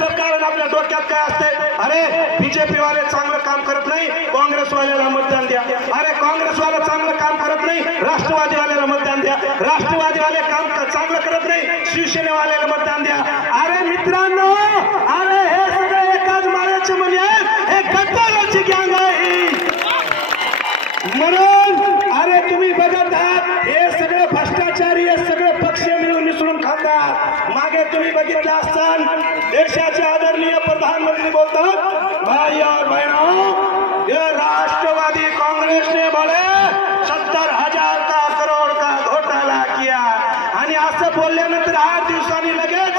सरकार आपल्या डोक्यात काय असते? अरे बीजेपी वाले चांगलं काम करत नाही काँग्रेसवाल्याला मतदान द्या. अरे काँग्रेसवाला चांगलं काम करत नाही राष्ट्रवादीवाल्याला मतदान द्या. राष्ट्रवादीवाले काम चांगलं करत नाही शिवसेनेवाल्याला मतदान द्या. अरे मित्रांनो अरे हे सगळे एकाच माळ्याचे म्हणजे आहेत हे गद्दाराची गँग आहे. म्हणून अरे तुम्ही बघत आहात हे सगळे भ्रष्टाचारी हे सगळे पक्ष मिळून मिसळून खातात. मागे तुम्ही बघितलं असाल देशाचे आदरणीय प्रधानमंत्री बोलतात भाई और बहनों ये राष्ट्रवादी कांग्रेस ने बोले सत्तर हजार का करोड का घोटाळा किया? आणि असं बोलल्यानंतर आठ दिवसांनी लगेच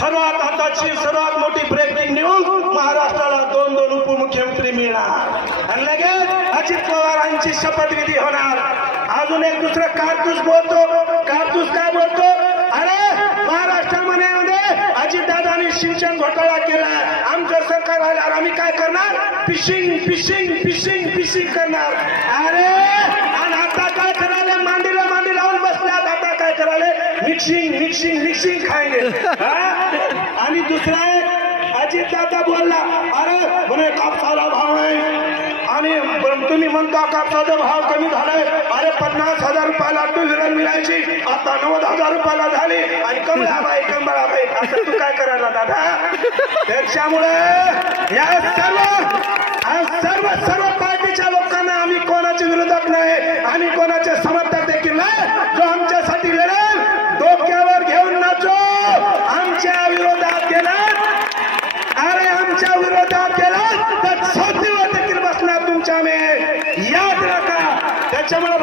सर्वात आताची सर्वात मोठी ब्रेकिंग न्यूज महाराष्ट्राला दोन दोन उपमुख्यमंत्री मिळणार. आणि लगेच अजित पवारांची शपथविधी होणार. अजून एक दुसरं कारतूस बोलतो कारतूस काय बोलतो अरे महाराष्ट्रामध्ये अजितदादांनी सिंचन घोटाळा केला. आमचं सरकार आल्यावर आम्ही काय करणार? फिशिंग फिशिंग फिशिंग फिशिंग करणार. अरे आणि आता काय करायला? मांडीला मांडी लावून बसल्यात आता काय करायला? मिक्सिंग मिक्सिंग मिक्सिंग खायले. आणि दुसरा एक अजितदादा बोलला अरे म्हणे कापसाला भाव आहे. आणि तुम्ही म्हणता कापसाचा भाव कमी झालाय. अरे पन्नास हजार रुपयाला टू व्हीलर मिळायची. आता नव्वद हजार रुपयाला झाली. आणि कमळाबाई कमळाबाई. असं त्याच्यामुळे या सर्व सर्व सर्व पार्टीच्या लोकांना आम्ही कोणाच्या विरोधात नाही आम्ही कोणाच्या समर्थक देखील नाही. जो आमच्यासाठी लढेल डोक्यावर घेऊन नाचो. आमच्या विरोधात गेला अरे आमच्या विरोधात गेला तर सोतीवर देखील बसणार तुमच्या मे याद राखा. त्याच्यामुळे